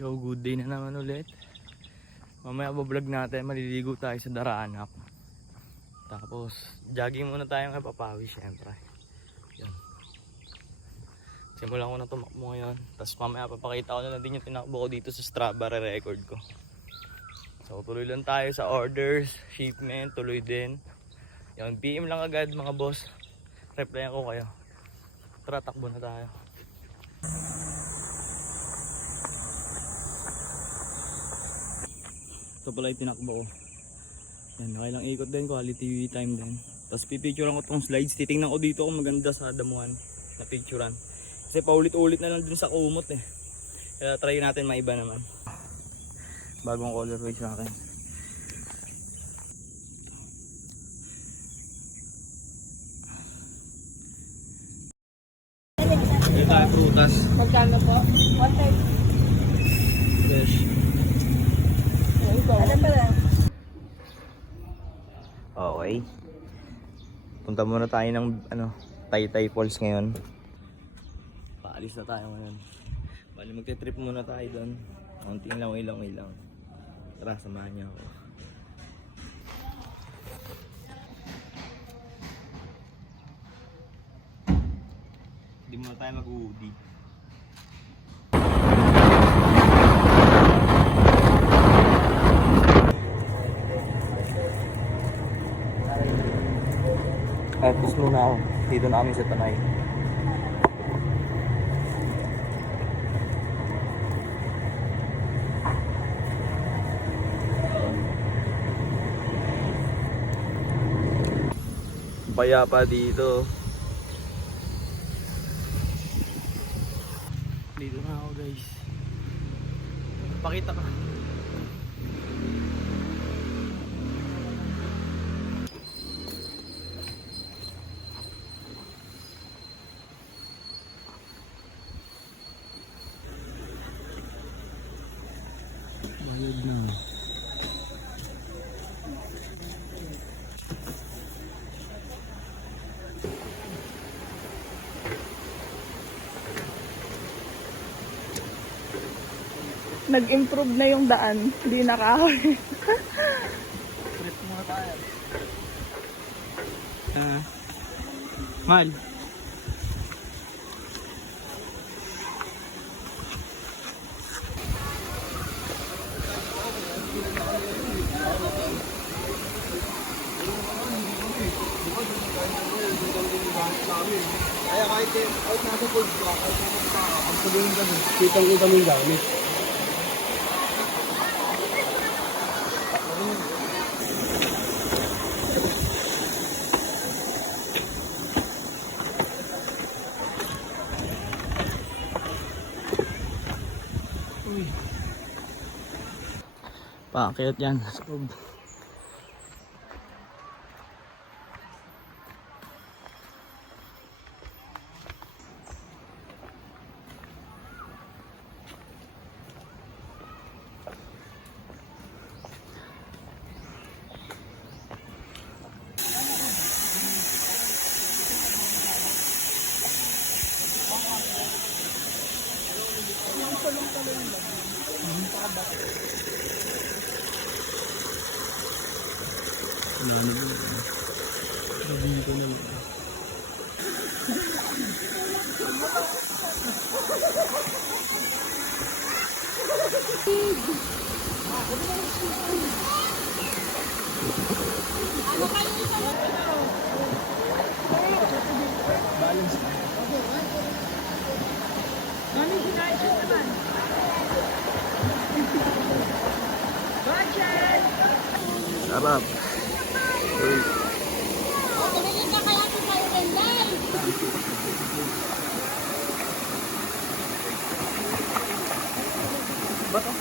Yo, good day na naman ulit. Mamaya vlog natin, maliligo tayo sa Daraanap. Tapos, jogging muna tayo kay Papawi, syempre. Yan. Simulan ko na tumakbo ngayon. Tapos mamaya papakita ko na lang din yung tinakbo ko dito sa Strava, record ko. So, tuloy lang tayo sa orders, shipment, tuloy din. Yan, PM lang agad mga boss. Replyan ko kayo. Tara, takbo na tayo. Ito pala yung tinakbo ko. Yan, nakailang ikot din, quality time din. Tapos pipicturean ko tong slides. Titingnan ko dito kung maganda sa damuhan na picturean. Kasi paulit-ulit na lang dun sa kumot eh. Kaya try natin maiba naman. Bagong colorway sa akin. Ito tayo prutas. Magkano po? 130. Fresh. Ano pala? Okay. Punta muna tayo ng Taytay Falls ngayon. Paalis na tayo ngayon. Bali magte-trip muna tayo doon. Konting lang. Tara, samahan niyo ako. Hindi muna tayo mag-uudi. Tapos muna ako. Dito na kami sa Tanay. Payapa dito. Dito na ako guys. Pakita ka. Bayad na. Nag-improve na yung daan. Hindi nakahoy. Trip muna tayo. Mahal. Kaya kahit nasa food ka, kahit nasa ka, ang sabihin kami, kitang-kita mo yung gamit. Paakyat yan. Wala na ba? Sabihin ko na lang. Balance. Mami, ginahin siya naman. Budget! Sarap. Uy. Tumingin ka kaya sa tayo renday. Bato?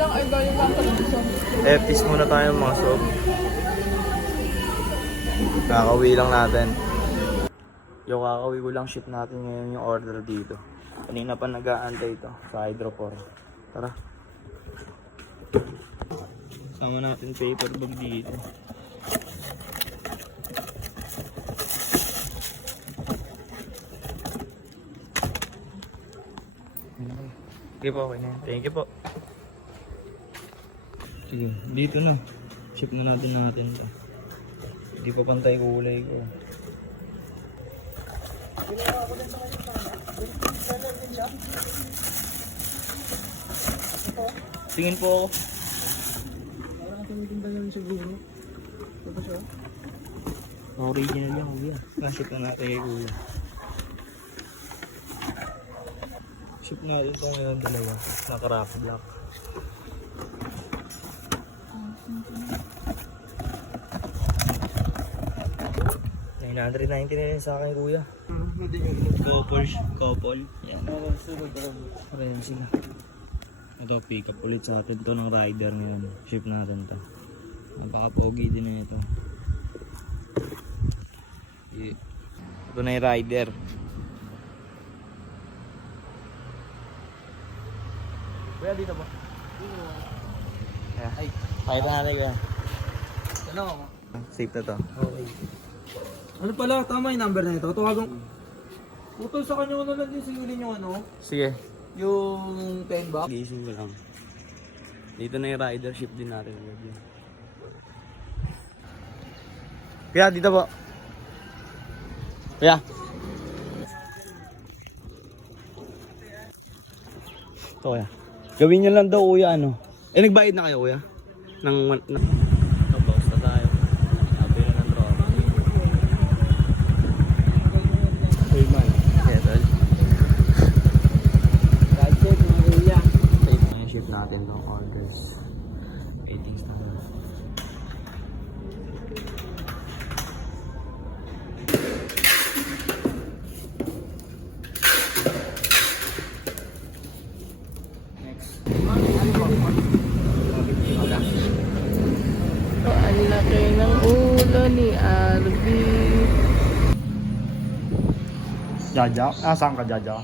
Lang ay galing lang sa Luzon. Epis muna tayo mga sob. Kakauwi lang natin. Yung kakauwi ko lang ship natin ngayon yung order dito. Kanina pa nag-aantay ito sa Hydropor. Tara. Sama natin paper bag dito. Okay po, okay na. Thank you po. Sige, dito na. Ship na natin ito. Hindi pa pantay kulay ko. Tingin po ako. Parang tinitinda namin siguro. Ito pa siya. Original yan, kuya. Ship na natin kay kuya. Ship natin ito ngayon dalawa. Naka-rough black. $990 na rin sa akin, kuya. Couple. Yan. Ayan sila. Ito, pick up ulit sa atin to ng rider ngayon. Ship natin to. Napaka-pogi din na ito. Yeah. Ito na yung rider. Kuya, dito po. Ay, pakita natin, kuya. Ano? Safe na to. Okay. Ano pala, tama yung number na ito. Tawagan. Putol sa kanya na lang din sigulin yung ano. Sige. Yung pen box. Gising ko lang. Dito na yung ridership din natin. Kuya, dito po. Kuya. Ito, kuya. Gawin nyo lang daw, kuya, ano. Nagbayad na kayo, kuya? Tapos na tayo. Sabi na ng tropa. Hey, man. Settle. Gadget, mga kuya. Safe na yung ship natin itong orders. Waiting stand. So, ang laki ng ulo ni Arby. Jaja? Saan ka, Jaja?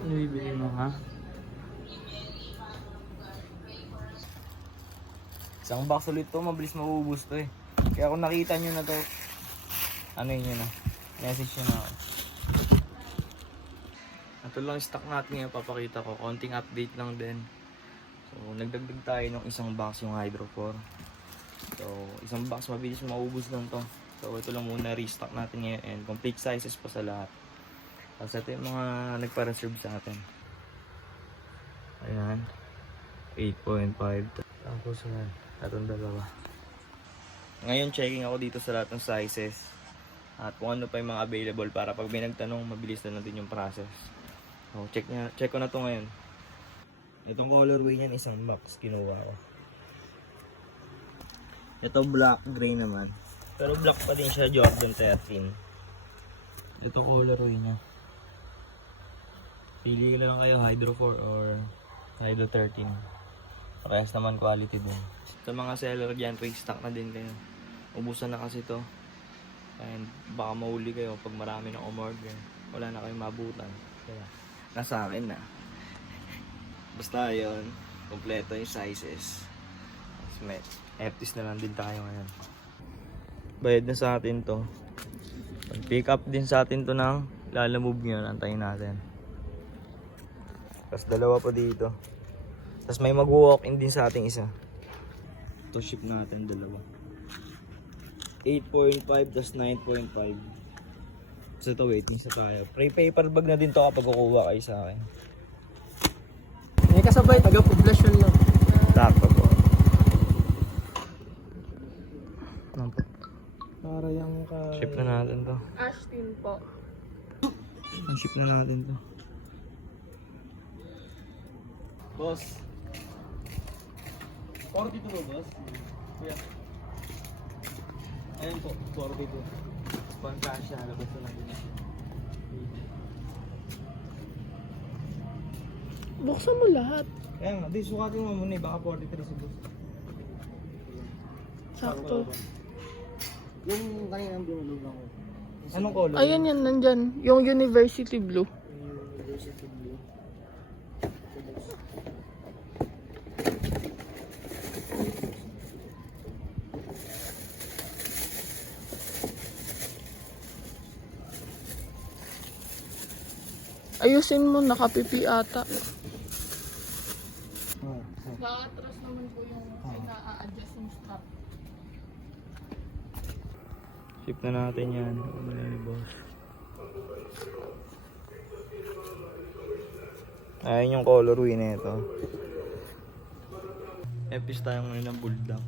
Ano bibili mo, ha? Isang box ulit to, mabilis maubos to eh. Kaya kung nakita nyo na to, ano yun na, message nyo na ako. Ito lang yung stock natin ngayon, papakita ko. Konting update lang din. So, nagdagdag tayo ng isang box yung Hydropor. So, isang box mabilis maubos lang to. So, ito lang muna restock natin ngayon and complete sizes pa sa lahat. Tapos ito yung mga nagpa-reserve sa atin. Ayan. 8.5. Tapos itong dalawa. Ngayon checking ako dito sa lahat ng sizes. At kung ano pa yung mga available para pag may nagtanong, mabilis na natin yung process. So, check ko na to ngayon. Itong colorway niyan, isang box kinuha ko. Ito black, gray naman. Pero black pa din siya, Jordan 13. Ito colorway niya. Pili lang kayo, Hydro 4 or Hydro 13. Parehas naman quality din. Sa mga seller dyan, restock na din kayo. Ubusan na kasi to. And baka mahuli kayo pag marami na umorder. Wala na kayong mabutan. Kaya nasa akin na. Basta yun, kompleto yung sizes. May FTs na lang din tayo ngayon. Bayad na sa atin to. Pag pick up din sa atin to ng lalamove nyo, antayin natin. Tapos dalawa pa dito. Tapos may mag-walk-in din sa ating isa. Ito ship natin dalawa. 8.5 tapos 9.5. So ito waiting sa tayo. Paper bag na din to kapag kukuha kayo sa akin. May kasabay, taga-poblasyon lang. Takto po. Ano po? Para yung ka... Ship na natin to. Ashton po. Ship na natin to. Boss. 42 ba, boss? Kuya. Ayun po, 42. Pangkasya, labas na natin. Buksan mo lahat. Kaya nga, di sukatin mo muna eh, baka 43 si boss. Sakto. Yung kaninang binulungan ko. Anong color? Ayan yan, nandyan. Yung University Blue. University Blue. Ayusin mo, nakapipi ata. Ah, Nakatras naman po yung ina-adjust yung strap. Ship na natin yan. Wala ni boss. Ayan yung colorway na ito. Epis tayo ngayon ng bulldog.